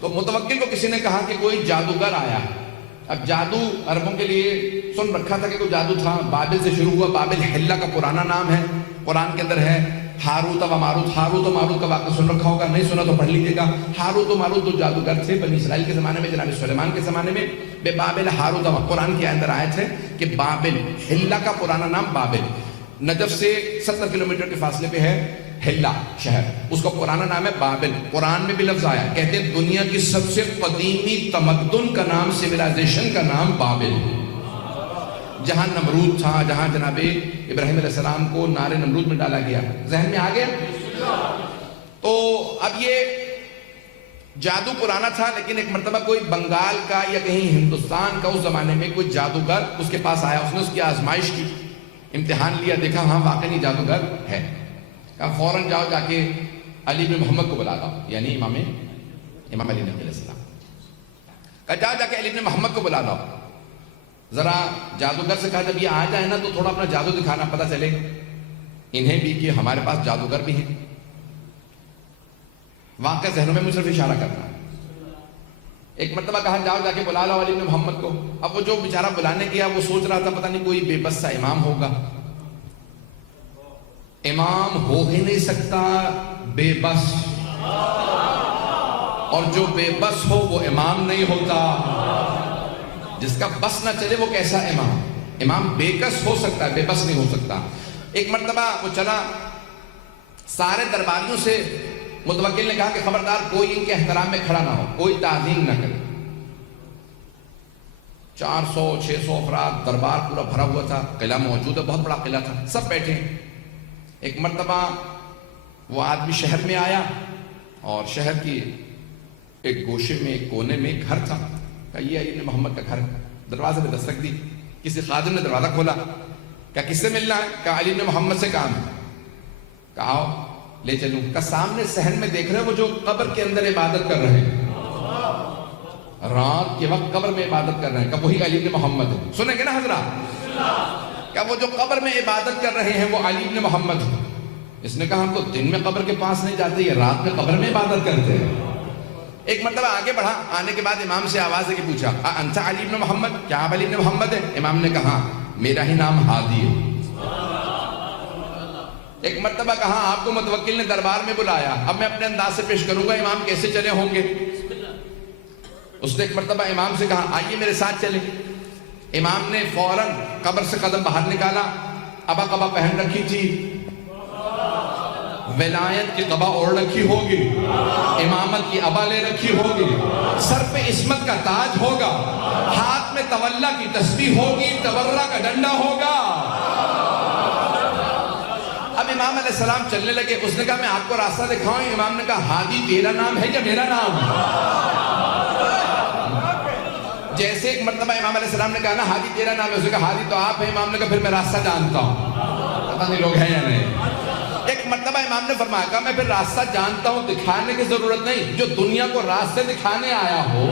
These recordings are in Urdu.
تو متوکل کو کسی نے کہا کہ کوئی جادوگر آیا. اب جادو عربوں کے لیے سن رکھا تھا کہ کوئی جادو تھا. بابل سے شروع ہوا. بابل حلہ کا پرانا نام ہے, قرآن کے اندر ہے. ہاروت و ماروت, ہاروت و ماروت کا واقعہ سن رکھا ہوگا, نہیں سنا تو پڑھ لیجیے گا. ہاروت و ماروت دو جادوگر تھے بنی اسرائیل کے زمانے میں, جناب سلیمان کے زمانے میں. بے بابل ہاروت و, قرآن کے اندر آیت ہے کہ بابل, حلہ کا پرانا نام بابل, نجف سے 70 کلومیٹر کے فاصلے پہ ہے حلہ شہر, اس کا پرانا نام ہے بابل. قرآن میں بھی لفظ آیا, کہتے ہیں دنیا کی سب سے قدیمی تمدن کا نام, سویلائزیشن کا نام بابل, جہاں نمرود تھا, جہاں جناب ابراہیم علیہ السلام کو نار نمرود میں ڈالا گیا. ذہن میں آ گیا؟ تو اب یہ جادو پرانا تھا, لیکن ایک مرتبہ کوئی بنگال کا یا کہیں ہندوستان کا اس زمانے میں کوئی جادوگر اس کے پاس آیا. اس نے اس کی آزمائش کی, امتحان لیا, دیکھا ہاں واقعی جادوگر ہے. کہا فوراً جاؤ جا کے علی بن محمد کو بلا لاؤ, یعنی امام علی نبی علیہ السلام. کہا جاؤ جا کے علی بن محمد کو بلا لاؤ. ذرا جادوگر سے کہا جب یہ آ جائے نا تو تھوڑا اپنا جادو دکھانا, پتہ چلے انہیں بھی کہ ہمارے پاس جادوگر بھی ہیں. واقعہ ذہنوں میں مجھ صرف اشارہ کرنا. ایک مرتبہ کہا جاؤ جا کے بلا لاؤ علی بن محمد کو. اب وہ جو بیچارہ بلانے گیا وہ سوچ رہا تھا پتہ نہیں کوئی بے بس سا امام ہوگا. امام ہو ہی نہیں سکتا بے بس, اور جو بے بس ہو وہ امام نہیں ہوتا. جس کا بس نہ چلے وہ کیسا امام؟ امام بے کس ہو سکتا ہے, بے بس نہیں ہو سکتا. ایک مرتبہ وہ چلا, سارے درباریوں سے متوکل نے کہا کہ خبردار کوئی ان کے احترام میں کھڑا نہ ہو, کوئی تعظیم نہ کرے. 400-600 افراد, دربار پورا بھرا ہوا تھا, قلعہ موجود ہے, بہت بڑا قلعہ تھا, سب بیٹھے. ایک مرتبہ وہ آدمی شہر میں آیا اور شہر کی ایک گوشے میں, ایک کونے میں ایک گھر تھا. کہا یہ علی بن محمد کا گھر ہے. دروازے پہ دستک دی, کسی خادم نے دروازہ کھولا. کہا کس سے ملنا ہے؟ کہا علی بن محمد سے کام ہے. کہا آؤ لے چلوں. کہا سامنے صحن میں دیکھ رہے ہیں وہ جو قبر کے اندر عبادت کر رہے ہیں, رات کے وقت قبر میں عبادت کر رہے ہیں. کہا وہی علی بن محمد ہے. سنیں گے نا حضرات؟ کہا وہ جو قبر میں عبادت کر رہے ہیں وہ علی بن محمد ہے. اس نے کہا ہم تو دن میں قبر کے پاس نہیں جاتے, یہ رات میں قبر میں عبادت کرتے ہیں. ایک مرتبہ آگے بڑھا, آنے کے بعد امام سے آواز دے کے پوچھا انت علی بن محمد, کیا آپ علی بن محمد ہیں؟ امام نے کہا میرا ہی نام ہادی ہے. ایک مرتبہ کہا آپ کو متوکل نے دربار میں بلایا, اب میں اپنے انداز سے پیش کروں گا امام کیسے چلے ہوں گے. اس نے ایک مرتبہ امام سے کہا آئیے میرے ساتھ چلے. امام نے فوراً قبر سے قدم باہر نکالا, ابا قبا پہن رکھی تھی, ولایت کی قبا اوڑھ رکھی ہوگی, امامت کی ابا لے رکھی ہوگی, سر پہ عصمت کا تاج ہوگا, ہاتھ میں تولا کی تسبیح ہوگی, تورا کا ڈنڈا ہوگا. اب امام علیہ السلام چلنے لگے. اس نے کہا میں آپ کو راستہ دکھاؤں. امام نے کہا ہادی تیرا نام ہے یا میرا نام ہے؟ جیسے ایک مرتبہ امام علیہ السلام نے کہا نا ہادی تیرا نام ہے, اس نے کہا ہادی تو آپ ہیں. امام نے کہا پھر میں راستہ جانتا ہوں. پتہ نہیں لوگ ہیں یا نہیں. ایک مرتبہ امام نے فرمایا کہا میں پھر راستہ جانتا ہوں, دکھانے کی ضرورت نہیں. جو دنیا کو راستے دکھانے آیا ہو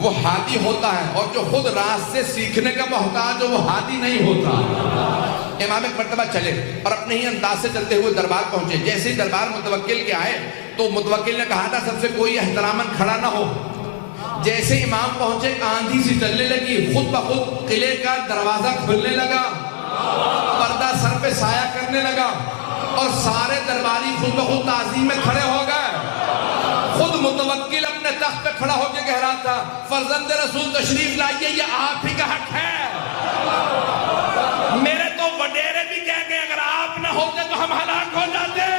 وہ ہادی ہوتا ہے, اور جو خود راستے سیکھنے کا محتاج ہو وہ ہادی نہیں ہوتا. امام ایک مرتبہ چلے اور اپنے ہی انداز سے چلتے ہوئے دربار پہنچے. جیسے ہی دربار متوکل کے آئے تو متوکل نے کہا تھا سب سے کوئی احتراماً کھڑا نہ ہو. جیسے امام پہنچے آندھی سی چلنے لگی, خود بخود قلعے کا دروازہ کھلنے لگا, پردہ سر پہ سایہ کرنے لگا, اور سارے درباری خود بخود تعظیم میں کھڑے ہو گئے. خود متوکل اپنے تخت پہ کھڑا ہو کے کہہ رہا تھا فرزند رسول تشریف لائیے, یہ آپ ہی کا حق ہے. میرے تو وڈیرے بھی کہہ گئے اگر آپ نہ ہوتے تو ہم ہلاک ہو جاتے.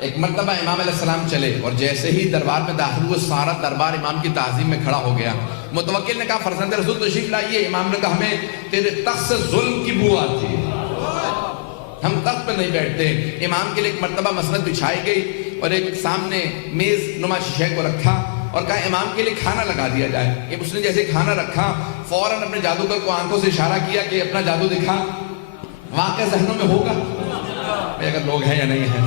ایک مرتبہ امام علیہ السلام چلے اور جیسے ہی دربار میں داخل ہوئے سارا دربار امام کی تعظیم میں کھڑا ہو گیا. متوکل نے کہا فرزند رسول تشریف لائیے. امام نے کہا ہمیں تیرے تخت سے ظلم کی بو آتی ہے, ہم تخت پہ نہیں بیٹھتے. امام کے لیے ایک مرتبہ مسند بچھائی گئی اور ایک سامنے میز نما شیشے کو رکھا اور کہا امام کے لیے کھانا لگا دیا جائے. اس نے جیسے کھانا رکھا فوراً اپنے جادوگر کو آنکھوں سے اشارہ کیا کہ اپنا جادو دکھا. واقعہ ذہنوں میں ہوگا اگر لوگ ہیں یا نہیں ہیں.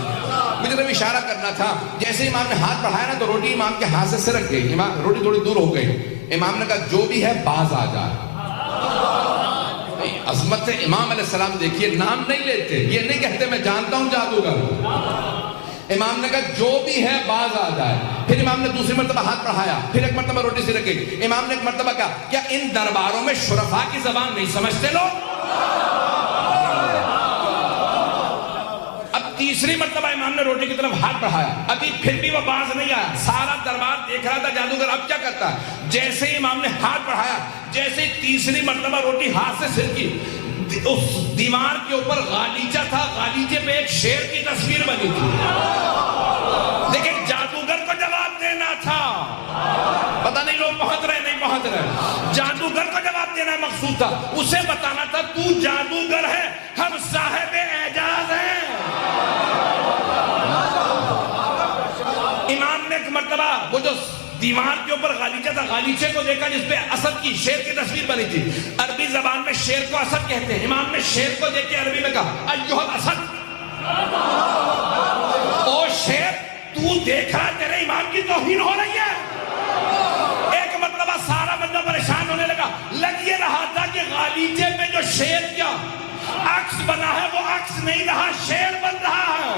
مجھے طرف اشارہ کرنا تھا. جیسے امام نے ہاتھ بڑھایا نا تو روٹی امام کے ہاتھ سے سرک گئی. امام روٹی تھوڑی دور ہو گئی. امام نے کہا جو بھی ہے باز آ جائے. عظمت امام علیہ السلام دیکھیے, نام نہیں لیتے, یہ نہیں کہتے میں جانتا ہوں جادوگر. امام نے کہا جو بھی ہے باز آ جائے. پھر امام نے دوسری مرتبہ ہاتھ بڑھایا, پھر ایک مرتبہ روٹی سے رکھی. امام نے ایک مرتبہ کہا کیا ان درباروں میں شرفاء کی زبان نہیں سمجھتے لوگ؟ اب تیسری مرتبہ امام نے روٹی کی طرف ہاتھ بڑھایا, ابھی پھر بھی وہ باز نہیں آیا. سارا دربار دیکھ رہا تھا جادوگر اب کیا کرتا ہے. جیسے ہی امام نے ہاتھ بڑھایا, جیسے تیسری مرتبہ روٹی ہاتھ سے سرکی, اس دیوار کے اوپر غالیچہ تھا, غالیچے پہ ایک شیر کی تصویر بنی تھی. لیکن جادوگر کو جواب دینا تھا. پتہ نہیں لوگ پہنچ رہے نہیں پہنچ رہے. جادوگر کو جواب دینا مقصود تھا. اسے بتانا تھا تو جادوگر ہے, ہم صاحب اعجاز ہیں. امام نے ایک مرتبہ وہ جو دیوار کے اوپر غالیچہ تھا, غالیچے کو دیکھا جس پہ اسد کی, شیر کی تصویر بنی تھی. عربی زبان میں شیر کو اسد کہتے ہیں. امام نے شیر کو دیکھ کے عربی میں کہا ایھا الاسد, او شیر تو دیکھ رہا تیرے ایمان کی توہین ہو رہی ہے. ایک مرتبہ سارا بندہ پریشان ہونے لگا. لگ یہ رہا تھا کہ غالیچے پہ جو شیر کیا عکس بنا ہے وہ عکس نہیں رہا, شیر بن رہا ہے.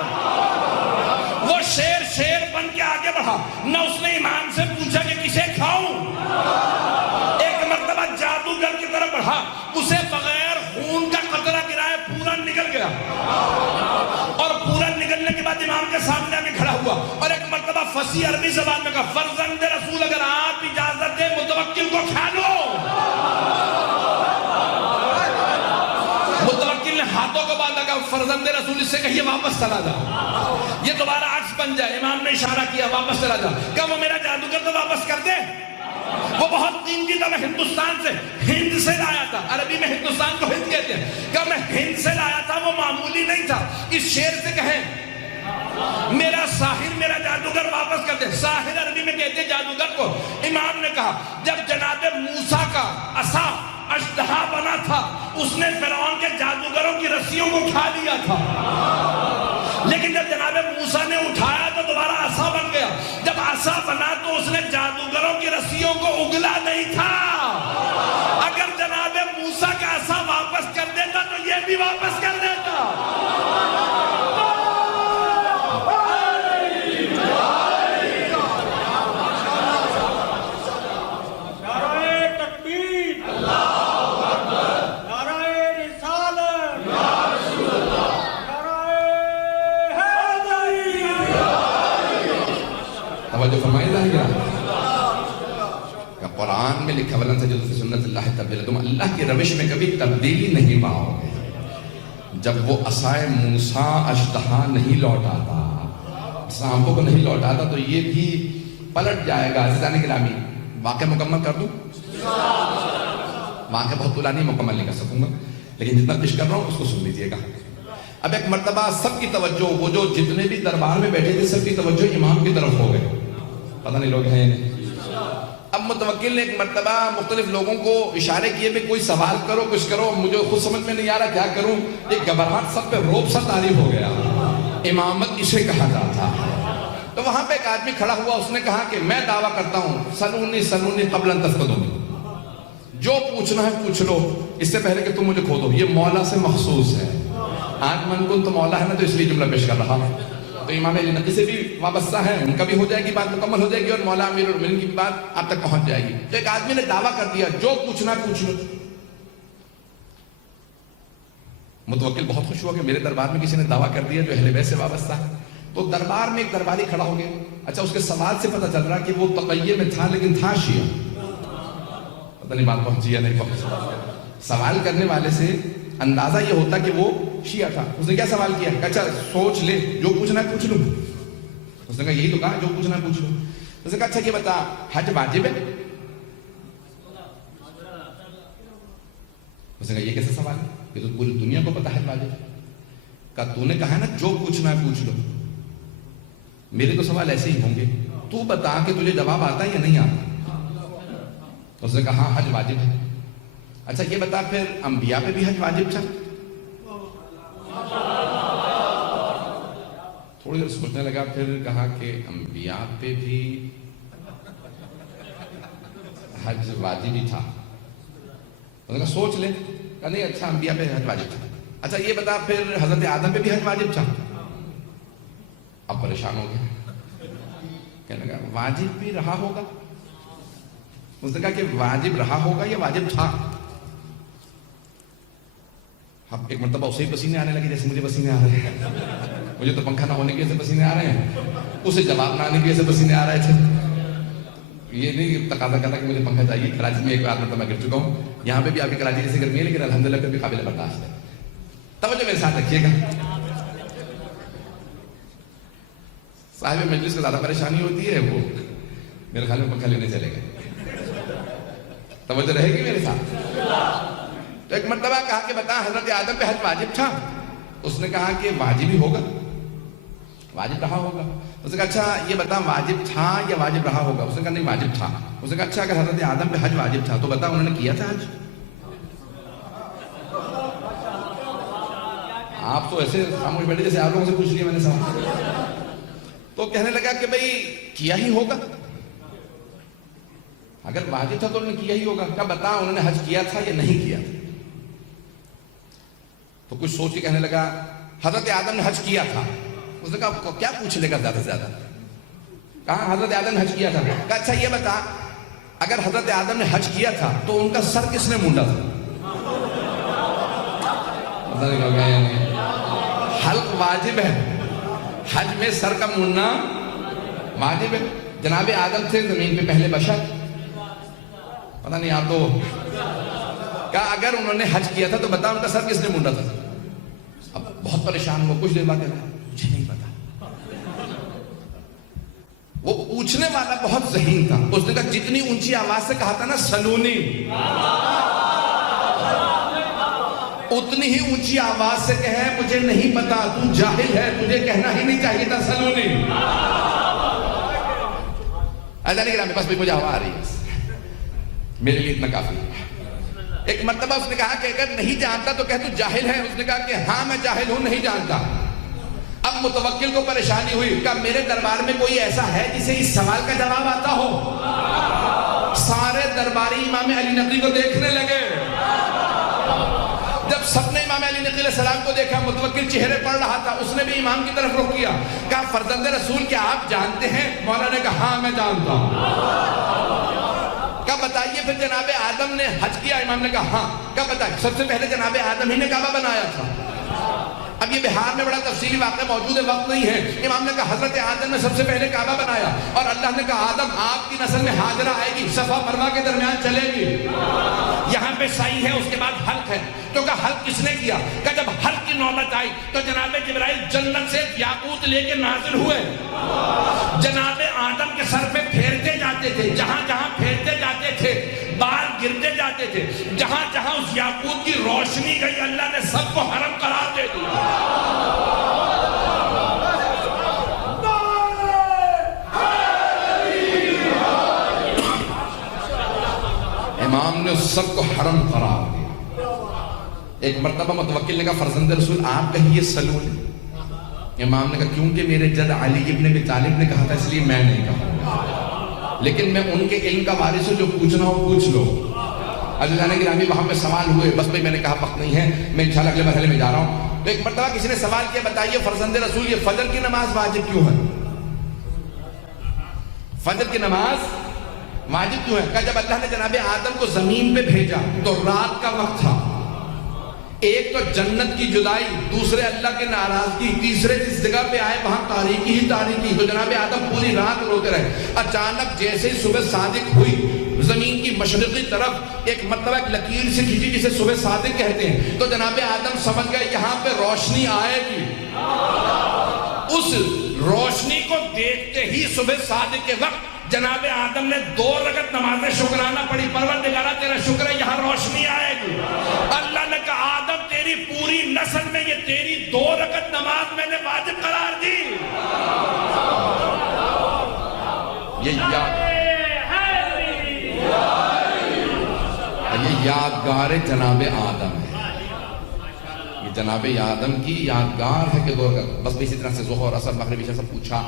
وہ شیر بن کے آگے بڑھا. نہ اس نے امام سے پوچھا کہ کسے کھاؤں. ایک مرتبہ جادوگر کی طرف بڑھا, اسے بغیر خون کا قطرہ گرائے پورا نکل گیا. اور پورا نکلنے کے بعد امام کے سامنے آگے کھڑا ہوا اور ایک مرتبہ فصیح عربی زبان میں کہا فرزند رسول اگر آپ اجازت دے متوکل کو کھا لو. متوکل نے ہاتھوں کو باندھا, کہا فرزند رسول اس سے کہیے واپس چلا جا, یہ دوبارہ عکس بن جائے. امام نے اشارہ کیا واپس چلا جا. کہا وہ میرا جادوگر تو واپس کر دے. وہ بہت قیمتی تھا, میں ہندوستان سے ہند سے لایا تھا. عربی میں ہندوستان کو ہند کہتے ہیں. کہا میں ہند سے لایا تھا, وہ معمولی نہیں تھا. اس شیر سے کہیں میرا ساحر میرا جادوگر واپس کر دے. ساحر عربی میں کہتے ہیں جادوگر کو. امام نے کہا جب جناب موسیٰ کا عصا اژدہا بنا تھا, اس نے فرعون کے جادوگروں کی رسیوں کو کھا لیا تھا. لیکن جب جناب موسیٰ نے اٹھایا تو دوبارہ عصا بن گیا. جب عصا بنا تو اس نے جادوگروں کی رسیوں کو اگلا نہیں تھا. اگر جناب موسیٰ کا عصا واپس کر دیتا تو یہ بھی واپس کر دیتا. جو فرمائی رہا کہ قرآن میں لکھا ولن تجد فی سنت اللہ تبدیلا, تم اللہ کی روش میں کبھی تبدیلی نہیں پاؤ گے. جب وہ عصائے موسیٰ اژدہا نہیں لوٹاتا, سانپوں کو نہیں لوٹاتا, تو یہ بھی پلٹ جائے گا. عزیزان گرامی واقعہ مکمل کر دوں. واقعہ بہت پرانی مکمل نہیں کر سکوں گا, لیکن جتنا پیش کر رہا ہوں اس کو سن لیجیے گا. اب ایک مرتبہ سب کی توجہ, وہ جو جتنے بھی دربار میں بیٹھے تھے سب کی توجہ امام کی طرف ہو گئے. پتہ نہیں لوگ ہیں نہیں. اب متوکل نے ایک مرتبہ مختلف لوگوں کو اشارے کیے بھی کوئی سوال کرو کچھ کرو, مجھے خود سمجھ میں نہیں آ رہا کیا کروں. ایک گھبراہٹ سب پہ روب سا طاری ہو گیا. امامت اسے کہا جاتا ہے. تو وہاں پہ ایک آدمی کھڑا ہوا, اس نے کہا کہ میں دعویٰ کرتا ہوں سلونی قبل ان تفقدونی, جو پوچھنا ہے پوچھ لو اس سے پہلے کہ تم مجھے کھو دو. یہ مولا سے مخصوص ہے. آج من کن تو مولا ہے نا, تو اس لیے جملہ پیش کر رہا ہوں. تو امام علی نقی سے بھی وابستہ ہے, ان کا بھی ہو جائے گی بات, مکمل ہو جائے گی, اور مولا امیر المومنین کی بات آپ تک پہنچ جائے گی. تو ایک آدمی نے دعویٰ کر دیا جو پوچھنا پوچھ لو. متوکل بہت خوش ہوا کہ میرے دربار میں کسی نے دعویٰ کر دیا جو اہل بیت سے وابستہ ہے. تو دربار میں ایک درباری کھڑا ہو گیا. اچھا, اس کے سوال سے پتہ چل رہا کہ وہ تقیہ میں تھا لیکن تھا شیعہ. پتہ نہیں بات پہنچی یا نہیں پہنچی. سوال کرنے والے سے اندازہ یہ ہوتا کہ وہ شیعہ تھا. اس نے کیا سوال کیا, اچھا سوچ لے, جو پوچھنا ہے پوچھ لو. اس نے کہا یہی تو کہا جو پوچھنا ہے پوچھ لو. اس نے کہا اچھا یہ بتا حج واجب ہے. اس نے کہا یہ کیسا سوال ہے, یہ تو پوری دنیا کو پتا حج واجب ہے. کہا تو نے کہا ہے نا جو پوچھنا ہے پوچھ لو, میرے تو سوال ایسے ہی ہوں گے, تو بتا کہ تجھے جواب آتا ہے یا نہیں آتا. اس نے کہا ہاں حج واجب ہے. اچھا یہ بتا پھر انبیاء پہ بھی حج واجب تھا. تھوڑی دیر سوچنے لگا، پھر کہا کہ انبیاء پہ بھی حج واجب ہی تھا. انہوں نے کہا سوچ لے. کہا نہیں اچھا انبیاء پہ حج واجب تھا. اچھا یہ بتا پھر حضرت آدم پہ بھی حج واجب تھا. اب پریشان ہو گیا، کہنے لگا واجب بھی رہا ہوگا. اس نے کہا کہ واجب رہا ہوگا یا واجب تھا. اب ایک مرتبہ اسے پسینے آنے لگے جیسے مجھے پسینے آ رہے ہیں. مجھے تو پنکھا نہ ہونے کی وجہ سے پسینے آ رہے ہیں، اسے جواب نہ آنے کی وجہ سے پسینے آ رہے تھے. یہ نہیں تقاضا کرتا کہ مجھے پنکھا چاہیے. کراچی میں ایک بار مرتبہ گر چکا ہوں. یہاں پہ بھی آپ کی کراچی جیسے گرمی ہے، لیکن الحمدللہ پھر بھی قابل برداشت ہے. توجہ میرے ساتھ رکھیے گا. صاحب مجلس کو زیادہ پریشانی ہوتی ہے، وہ میرے خیال میں پنکھا لینے چلے گئے. توجہ رہے گی میرے ساتھ. تو ایک مرتبہ کہا کہ بتا حضرت آدم پہ حج واجب تھا. اس نے کہا کہ واجب ہی ہوگا، واجب رہا ہوگا. اس نے کہا اچھا یہ بتا واجب تھا یا واجب رہا ہوگا. اس نے کہا نہیں واجب تھا. اس نے کہا اچھا اگر حضرت آدم پہ حج واجب تھا تو بتا انہوں نے کیا تھا حج. آپ تو ایسے خاموش بیٹھے جیسے آپ لوگوں سے پوچھ لیا میں نے سوال. تو کہنے لگا کہ بھئی کیا ہی ہوگا. اگر واجب تھا تو انہوں نے کیا ہی ہوگا. کیا بتا انہوں نے حج کیا تھا یا نہیں کیا تھا. تو کچھ سوچ کے کہنے لگا حضرت آدم نے حج کیا تھا. اس نے کہا کیا پوچھ لے گا زیادہ سے زیادہ. کہا حضرت آدم نے حج کیا تھا. کہا اچھا یہ بتا اگر حضرت آدم نے حج کیا تھا تو ان کا سر کس نے مونڈا تھا. حلق واجب ہے، حج میں سر کا مونڈنا واجب ہے. جناب آدم تھے زمین پہ پہلے بشر. پتہ نہیں آپ تو. کہا اگر انہوں نے حج کیا تھا تو بتا ان کا سر کس نے مونڈا تھا. اب بہت پریشان ہوا. کچھ دیر بعد کہا مجھے نہیں پتا. وہ پوچھنے والا بہت ذہین تھا. اس نے کہا جتنی اونچی آواز سے کہا تھا نا سلونی، اتنی ہی اونچی آواز سے کہے مجھے نہیں پتا، تو جاہل ہے، تجھے کہنا ہی نہیں چاہیے تھا سلونی. ایسا نہیں کہ بس مجھے ہوا آ رہی ہے، میرے لیے اتنا کافی. ایک مرتبہ اس نے کہا کہ اگر نہیں جانتا تو کہہ تو جاہل ہے. اس نے کہا کہ ہاں میں جاہل ہوں، نہیں جانتا. اب متوکل کو پریشانی ہوئی. کہا میرے دربار میں کوئی ایسا ہے جسے اس سوال کا جواب آتا ہو. سارے درباری امام علی نقی کو دیکھنے لگے. جب سب نے امام علی نقی علیہ السلام کو دیکھا، متوکل چہرے پڑھ رہا تھا، اس نے بھی امام کی طرف رخ کیا. کہا فرزند رسول کیا آپ جانتے ہیں؟ مولا نے کہا ہاں میں جانتا ہوں. کہا بتائیے پھر جناب آدم نے حج کیا؟ امام نے کہا ہاں. کہا بتائیے سب سے پہلے جناب آدم ہی نے کعبہ بنایا تھا. اب یہ بہار میں بڑا تفصیلی واقعہ موجود ہے، وقت نہیں ہے. امام نے کہا حضرت آدم نے سب سے پہلے کعبہ بنایا اور اللہ نے کہا آدم آپ کی نسل میں ہاجرہ آئے گی، صفا مروہ کے درمیان چلے گی. یہاں پہ سعی ہے، اس کے بعد حلق ہے. تو کہا حلق کس نے کیا؟ کہا جب حلق کی نوبت آئی تو جناب جبرائیل جنت سے یاقوت لے کے نازل ہوئے. جناب آدم کے سر پہ پھیرتے جاتے تھے، جہاں جہاں پھیرتے جاتے تھے بال گرتے جاتے تھے. جہاں جہاں اس یاقوت کی روشنی گئی اللہ نے سب کو حرم قرار دے دیا. امام نے سب کو حرم قرار دیا. ایک مرتبہ متوکل نے کہا فرزند رسول آپ کہیے سلونی. امام نے کہا کیونکہ میرے جد علی ابن ابی طالب نے کہا تھا اس لیے میں نہیں کہا، لیکن میں ان کے علم کا وارث ہوں، جو پوچھنا ہو پوچھ لو. اللہ نے گرامی وہاں پہ سوال ہوئے، بس بھئی میں نے کہا وقت نہیں ہے، میں انشاءاللہ اگلے مرحلے میں جا رہا ہوں. تو ایک مرتبہ کسی نے سوال کیا بتائیے فرزند رسول یہ فجر کی نماز واجب کیوں ہے؟ فجر کی نماز واجب کیوں ہے؟ کہ جب اللہ نے جناب آدم کو زمین پہ بھیجا تو رات کا وقت تھا. ایک تو جنت کی جدائی، دوسرے اللہ کی ناراضگی، تیسرے جس جگہ پہ آئے وہاں تاریکی ہی تاریکی. تو جناب آدم پوری رات روتے رہے. اچانک جیسے ہی صبح صادق ہوئی زمین کی مشرقی طرف ایک مرتبہ ایک لکیر سے کھینچی جسے صبح صادق کہتے ہیں. تو جناب آدم سمجھ گئے یہاں پہ روشنی آئے گی. اس روشنی کو دیکھتے ہی صبح صادق کے وقت جناب آدم نے 2 رکعت نماز شکرانہ پڑھی. پروردگارہ تیرا شکر ہے یہاں روشنی آئے گی. اللہ نے کہا آدم تیری پوری نسل میں یہ تیری 2 رکعت نماز میں نے واجب قرار دی. یہ یادگار جناب آدم ہے. یہ جناب آدم کی یادگار ہے کہ دور کا بس اسی طرح سے ظہر اثر مغرب عشاء سب پوچھا،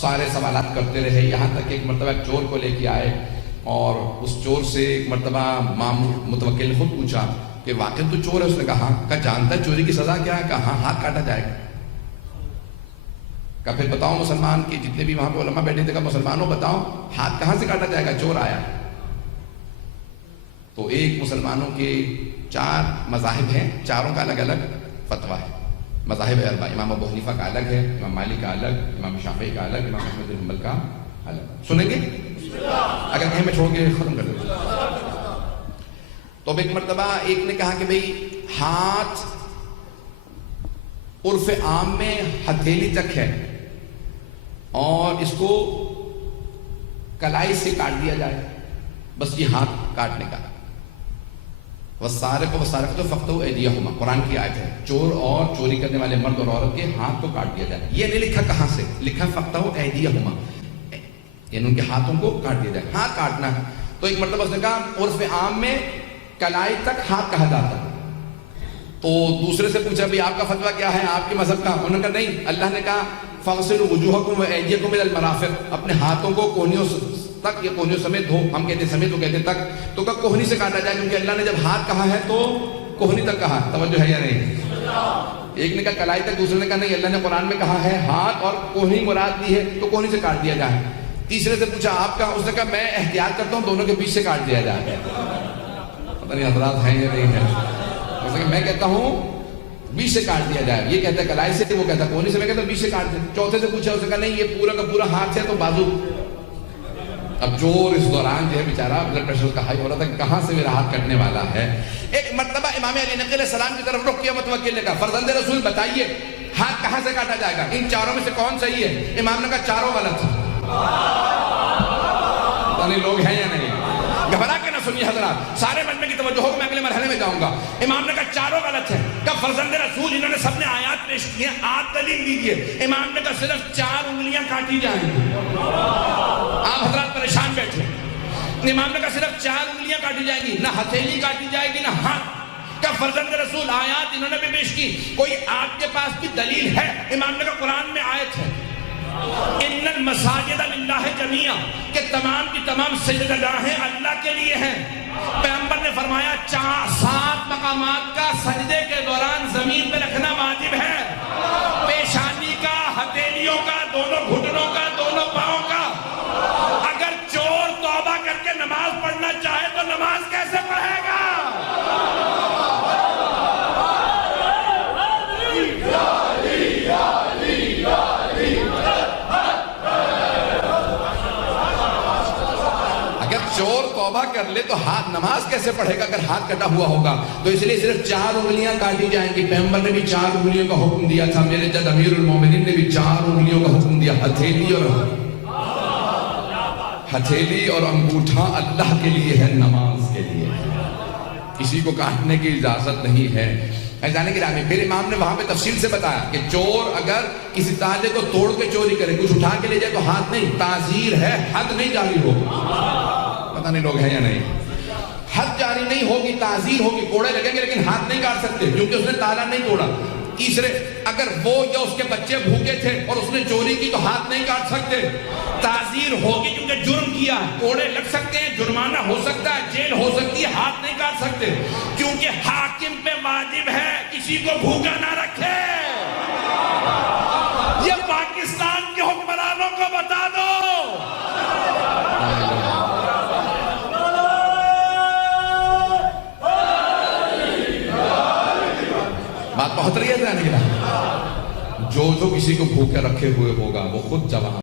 سارے سوالات کرتے رہے، یہاں تک کہ ایک مرتبہ ایک چور کو لے کے آئے اور اس چور سے ایک مرتبہ متوکل نے خود پوچھا کہ واقعی تو چور ہے؟ اس نے کہا کہ جانتا ہے چوری کی سزا کیا ہے؟ کہا ہاں، ہاتھ کاٹا جائے گا۔ کہ پھر بتاؤ مسلمان کی جتنے بھی وہاں پہ علماء بیٹھے تھے کہ مسلمانوں بتاؤ ہاتھ کہاں سے کاٹا جائے گا؟ چور آیا۔ تو ایک مسلمانوں کے 4 مذاہب ہیں، چاروں کا الگ الگ فتویٰ ہے۔ مذاہب اربع، امام ابو حنیفہ کا الگ ہے، امام مالک کا الگ، امام شافعی کا الگ، امام احمد بن حنبل کا الگ۔ سنیں گے؟ اگر کہیں میں چھوڑ کے ختم کر دوں۔ تو ایک مرتبہ ایک نے کہا کہ بھئی ہاتھ عرف عام میں ہتھیلی تک ہے اور اس کو کلائی سے کاٹ دیا جائے، بس یہ ہاتھ کاٹنے کا۔ وَالسَّارِقُ وَالسَّارِقَةُ فَاقْطَعُوا أَيْدِيَهُمَا، قرآن کی آیت ہے، چور اور چوری کرنے والے مرد اور عورت کے ہاتھ کو کاٹ دیا جائے۔ یہ نہیں لکھا کہاں سے، لکھا فَاقْطَعُوا أَيْدِيَهُمَا، یعنی ان کے ہاتھوں کو کاٹ دیا جائے، ہاتھ کاٹنا ہے۔ تو ایک مرتبہ اس نے کہا عرف عام میں کلائی تک ہاتھ کہا جاتا ہے۔ تو دوسرے سے پوچھا بھی آپ کا فتویٰ کیا ہے، آپ کے مذہب کا؟ انہوں نے کہا نہیں، اللہ نے کہا فَاغْسِلُوا وُجُوهَكُمْ وَأَيْدِيَكُمْ إِلَى الْمَرَافِقِ، اپنے ہاتھوں کو کونیوں تک یا کونیوں سمیت دھو، ہم کہتے ہیں سمیت، وہ کہتے ہیں تک، تو کہا کوہنی سے کاٹا جائے، کیونکہ اللہ نے جب ہاتھ کہا ہے تو کوہنی تک کہا۔ توجہ ہے یا نہیں؟ ایک نے کہا کلائی تک، دوسرے نے کہا نہیں، اللہ نے قرآن میں کہا ہے ہاتھ اور کوہنی مراد دی ہے تو کوہنی سے کاٹ دیا جائے۔ تیسرے سے پوچھا آپ کا، اس نے کہا میں احتیاط کرتا ہوں دونوں کے بیچ سے کاٹ دیا جائے۔ پتہ نہیں حضرات ہیں یا نہیں ہے؟ میں کہتا ہوں بیچ سے کاٹ دیا جائے، یہ کہتا ہے کلائی سے، وہ کہتا ہے کونی سے، میں کہتا ہوں بیچ سے کاٹ دیا۔ چوتھے سے پوچھا، اس نے کہا نہیں یہ پورا کا پورا ہاتھ ہے تو بازو۔ اب چور اس دوران جو ہے بیچارہ بلڈ پریشر کا ہائی ہو رہا تھا کہ کہاں سے میرا ہاتھ کٹنے والا ہے۔ ایک مرتبہ امام علی نقی علیہ السلام کی طرف رخ کیا متوکل نے کہا فرزند رسول بتائیے ہاتھ کہاں سے کاٹا جائے گا، ان چاروں میں سے کون صحیح ہے؟ امام نے کہا چاروں غلط ہیں۔ لوگ ہیں یا نہیں؟ گھبرا کے نہ سنیے حضرات، سارے مجمع کی توجہ ہو کہ میں اگلے مرحلے میں جاؤں گا۔ امام نے کہا چاروں غلط ہیں۔ کہا فرزند رسول انہوں نے سب نے آیات پیش کی ہیں، آپ دلیل دیجئے۔ امام نے کہا صرف 4 انگلیاں کاٹی جائیں گی۔ آپ حضرات پریشان بیٹھے۔ امام نے کہا صرف 4 انگلیاں کاٹی جائیں گی، نہ ہتھیلی کاٹی جائے گی نہ ہاتھ۔ کہا فرزند رسول آیات انہوں نے بھی پیش کی، کوئی آپ کے پاس بھی دلیل ہے؟ امام نے کہا قرآن میں آیت ہے ان المساجد للہ جمیعا، کہ تمام کی تمام سجدگاہیں اللہ کے لیے ہیں۔ پیغمبر نے فرمایا 7 مقامات کا سجدے کے دوران زمین پہ رکھنا واجب ہے، پیشانی کا، ہتھیلیوں کا، دونوں گھٹنوں کا، دونوں پاؤں کا۔ اگر چور توبہ کر کے نماز پڑھنا چاہے تو نماز کیسے پڑھے گا؟ چور توبہ کر لے تو ہاتھ نماز کیسے پڑھے گا اگر ہاتھ کٹا ہوا ہوگا؟ تو اس لیے صرف 4 انگلیاں کاٹی جائیں گی۔ پیغمبر نے بھی 4 انگلیوں کا حکم دیا تھا، میرے جد امیر المومنین نے بھی 4 انگلیوں کا حکم دیا، ہتھیلی اور انگوٹھا اللہ کے لیے ہے، نماز کے لیے، کسی کو کاٹنے کی اجازت نہیں ہے۔ جانے کی رامی پھر امام نے وہاں پہ تفصیل سے بتایا کہ چور اگر کسی تالے کو توڑ کے چوری کرے، کچھ اٹھا کے لے جائے تو ہاتھ نہیں، تعزیر ہے، حد نہیں جاری ہو۔ پتہ نہیں لوگ ہیں یا نہیں؟ حد جاری نہیں ہوگی، تعزیر ہوگی، کوڑے لگیں گے لیکن ہاتھ نہیں کاٹ سکتے کیونکہ اس نے تالا نہیں توڑا۔ تیسرے، اگر وہ یا اس کے بچے بھوکے تھے اور اس نے چوری کی تو ہاتھ نہیں کاٹ سکتے، تعزیر ہوگی کیونکہ جرم کیا ہے، کوڑے لگ سکتے ہیں، جرمانہ ہو سکتا ہے، جیل ہو سکتی ہے، ہاتھ نہیں کاٹ سکتے کیونکہ حاکم پہ واجب ہے کسی کو بھوکا نہ رکھے۔ یہ پاکستان کے حکمرانوں کو بتا دو۔ بات پہنچ رہی ہے ذہن کی؟ جو کسی کو بھوکے رکھے ہوئے ہوگا وہ خود جواب